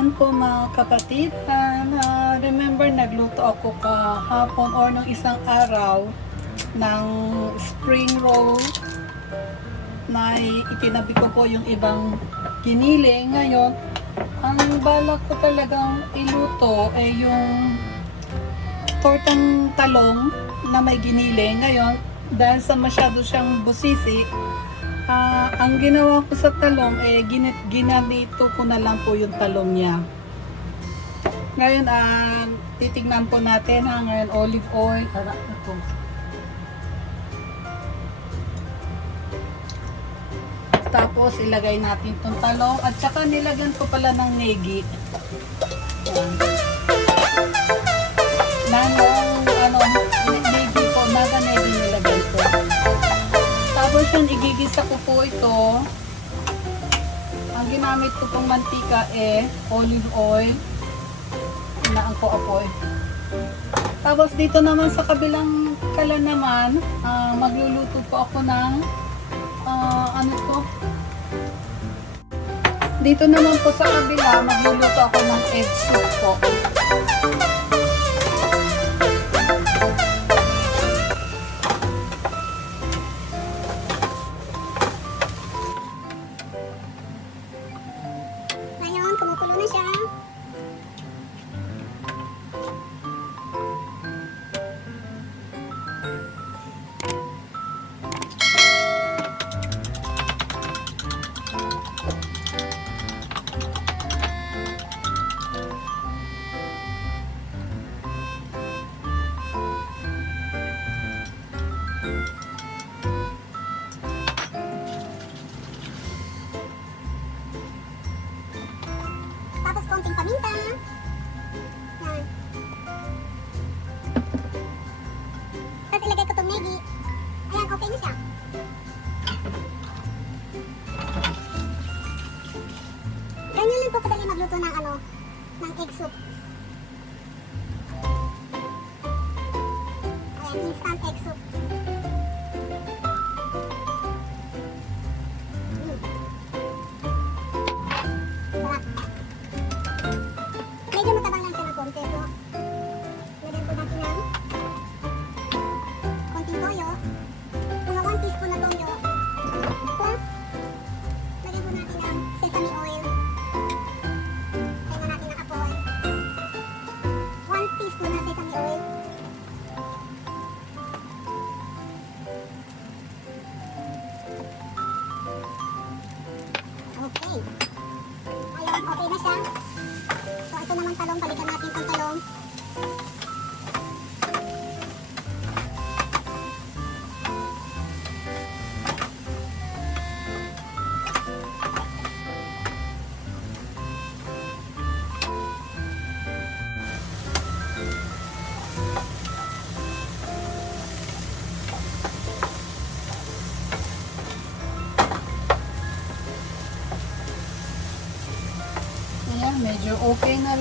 Ayan po mga kapatid, Ah, na remember nagluto ako kahapon or nung isang araw ng spring roll na itinabi ko po yung ibang ginili. Ngayon, ang balak ko talagang iluto ay yung tortang talong na may ginili. Ngayon, dahil sa masyado siyang busisi, Ah, ang ginawa ko sa talong, eh, ginit, ginamito ko na lang po yung talong niya. Ngayon, ah, titignan po natin ha, ngayon olive oil. Tara, ito. Tapos, ilagay natin itong talong. At saka, nilagyan ko pala ng negi. Yan. Mantika eh, olive oil. Hinaan ko apoy. Tapos dito naman sa kabilang kala naman, ah, magluluto po ako ng, ah, ano to? Dito naman po sa kabila, magluluto ako ng egg soup po.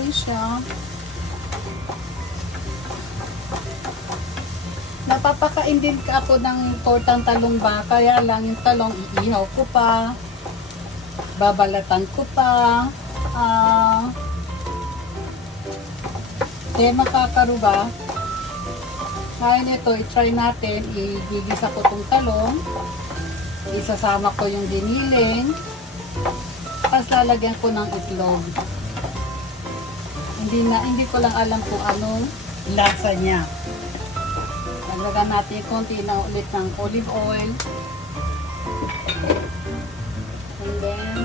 Okay na rin siya. Napapakain din ka ako ng tortang talong ba, kaya lang yung talong iihaw ko pa, babalatan ko pa, ah, eh makakaruba. Ngayon ito, i-try natin, igigisa ko tong talong, isasama ko yung diniling, tapos lalagyan ko ng itlog. Hindi na hindi ko lang alam kung anong lasa niya. Lagyan natin konti na ulit ng olive oil. And then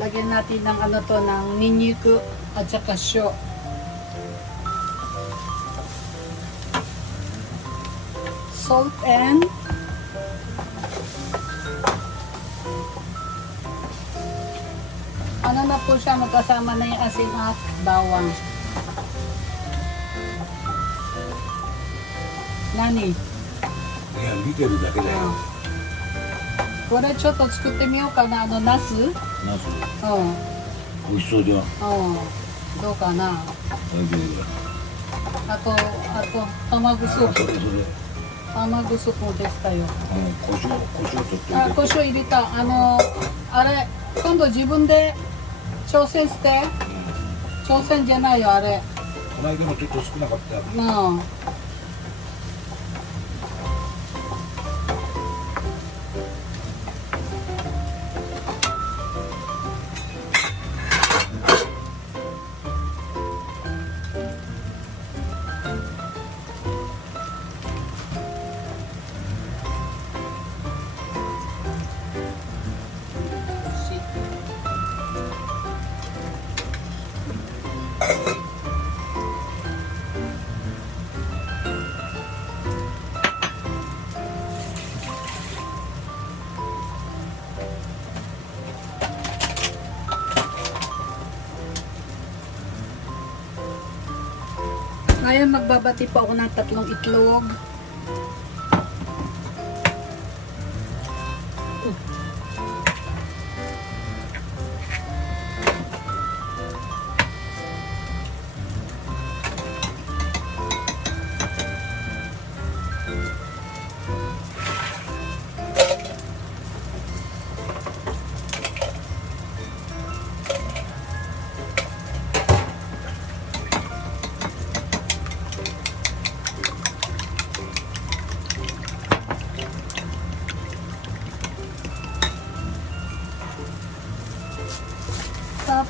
lagyan natin ng ano to ng ninyuku at saka sho. Salt and po siya magkasama na yung asin at bawang. Nani? いや見てるだけだよ Ah. これちょっと作ってみようかな。あの、ナスうん。ナス美味しそうじゃんうん。どうかな。大丈夫あと、あと、卵スープ。それそれ卵スープもできたよ。あの胡椒胡椒取ってあ、胡椒入れた。あの、 あれ、今度自分で 挑戦して。挑戦じゃないよ、あれ。この間もちょっと少なかったようん。Ngayon magbabati pa ako ng tatlong itlog.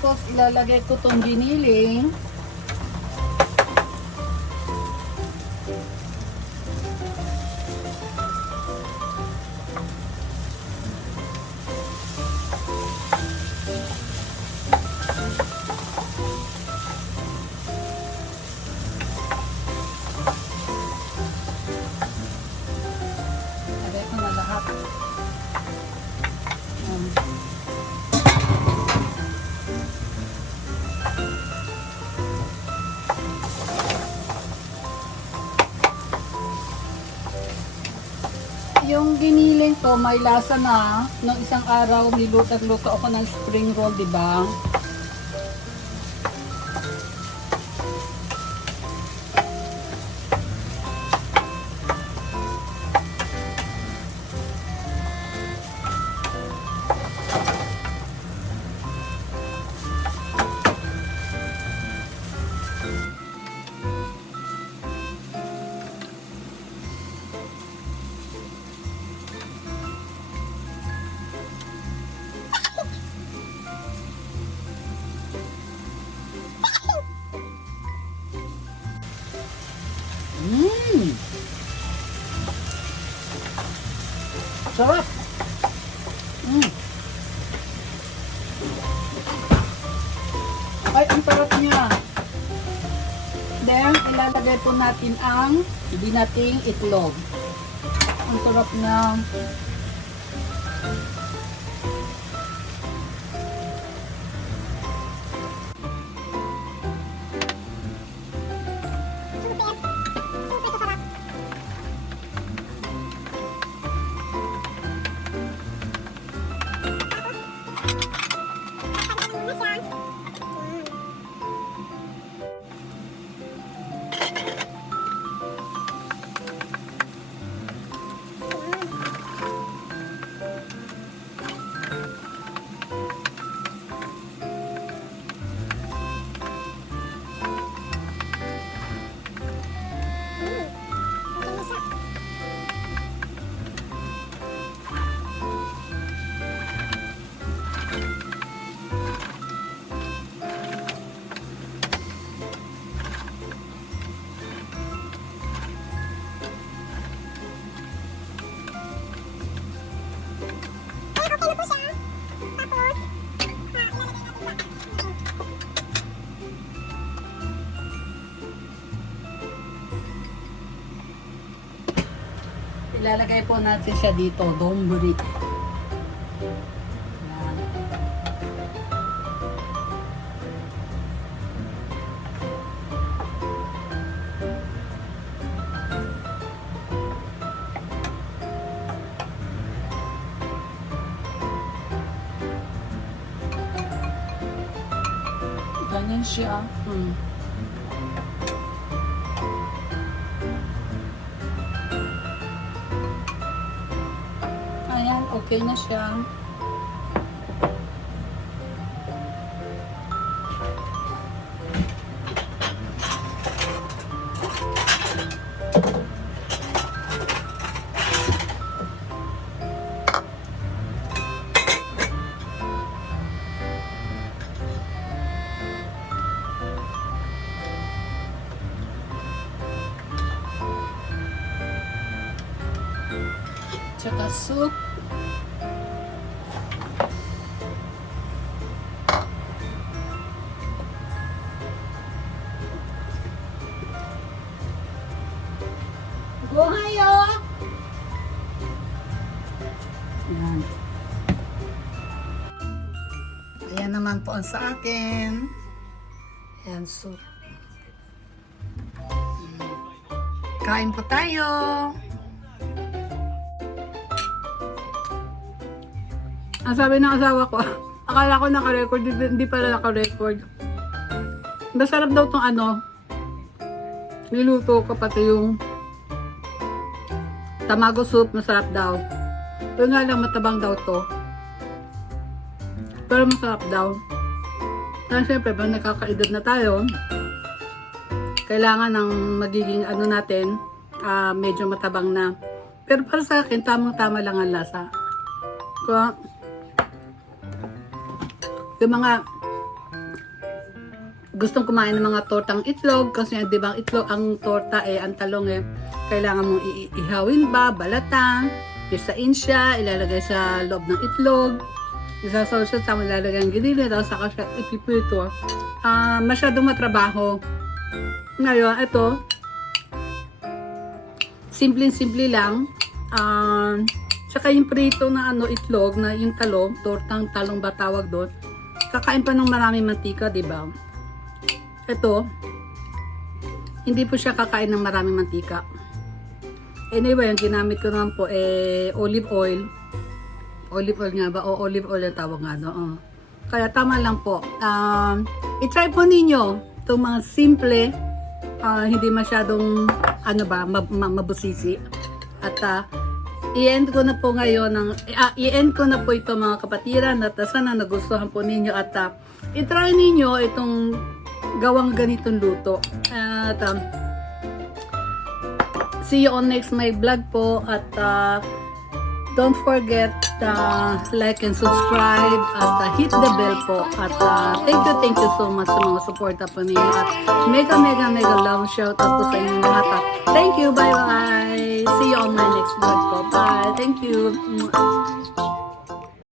Tapos ilalagay ko tong giniling. May lasa na. Nung isang araw, niluto-luto ako ng spring roll, di ba? Sarap! Mmm! Ay, ang sarap niya! Then, ilalagay po natin ang binating itlog. Ang sarap niya. Ilalagay po natin siya dito, donburi. Yan. Ganyan siya. Hmm. Okay na siya. Ayan naman po ang sa akin. Ayan. Mm. Kain po tayo. Ang sabi ng asawa ko, akala ko naka-record, hindi, pala naka-record. Masarap daw tong ano, niluto ko pati yung tamago soup, masarap daw. Pero nga lang, matabang daw to. Pero masarap daw. Kaya syempre, pag nakakaedad na tayo, kailangan ng magiging ano natin, ah, medyo matabang na. Pero para sa akin, tamang-tama lang ang lasa. Kaya, yung mga gustong kumain ng mga tortang itlog, kasi di ba ang itlog, ang torta eh, ang talong eh, kailangan mong ihawin ba, balatan, pisain siya, ilalagay sa loob ng itlog, isasaw siya, tama ilalagay ang ginili, tapos saka siya ipipito. Ah, masyadong matrabaho. Ngayon, ito, simpleng-simple lang. Um, tsaka yung prito na ano, itlog, na yung talong, tortang talong ba tawag doon, kakain pa ng maraming mantika, di ba? Ito, hindi po siya kakain ng maraming mantika. Anyway, ang ginamit ko naman po eh olive oil. Olive oil nga ba? O olive oil ang tawag nga doon. Kaya tama lang po. Um, i-try po ninyo itong mga simple, ah, hindi masyadong ano ba, mab- ma- mabusisi. At ah, i-end ko na po ngayon ng ah, i-end ko na po ito mga kapatiran at ah, sana nagustuhan po ninyo at ah, i-try ninyo itong gawang ganitong luto. At um, see you on next my vlog po at uh, don't forget uh, like and subscribe at uh, hit the bell po at uh, thank you thank you so much sa mga suporta po ninyo. At mega mega mega love shout out po sa inyong lahat at thank you bye bye see you on my next vlog po. Bye. Thank you